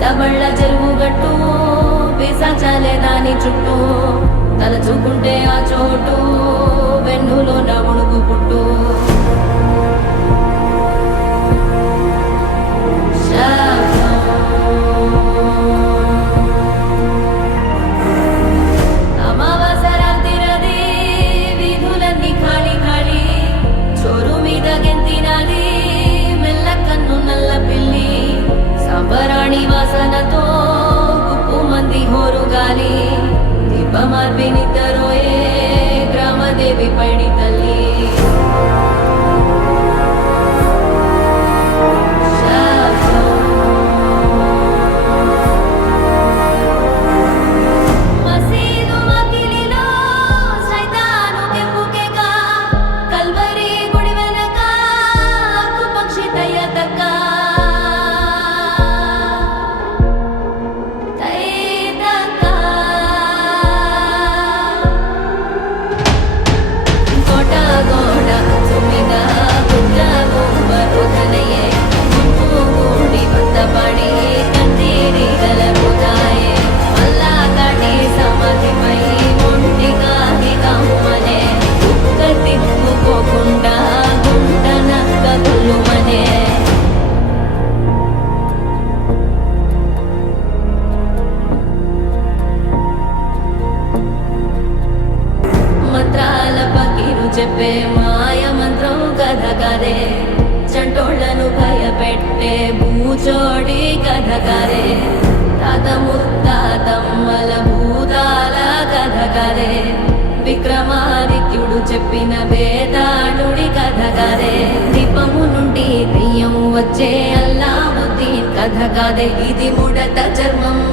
పెద్దబళ్ళ చెరువు గట్టు పిశాచాలే దాని చుట్టూ తలచుకుంటే ఆ చోటు వెన్నులో నముడుకు పుట్టు వాసనతో గుప్పు మంది హోరుగాలి దీపమార్పినిద్దరోయే గ్రామదేవి పైడి తల్లి చెప్పే మాయ మంత్రం కథ కదే చంటోళ్లను భయపెట్టే భూచోడి కథ కదే తాత ముత్తాతమ్మల భూతాల కథ కదే విక్రమాదిత్యుడు చెప్పిన వేదాళుడి కథ కదే దీపము నుండి దెయ్యం వచ్చే అల్లావుద్దీన్ కథ కదే ఇది ముడత చర్మం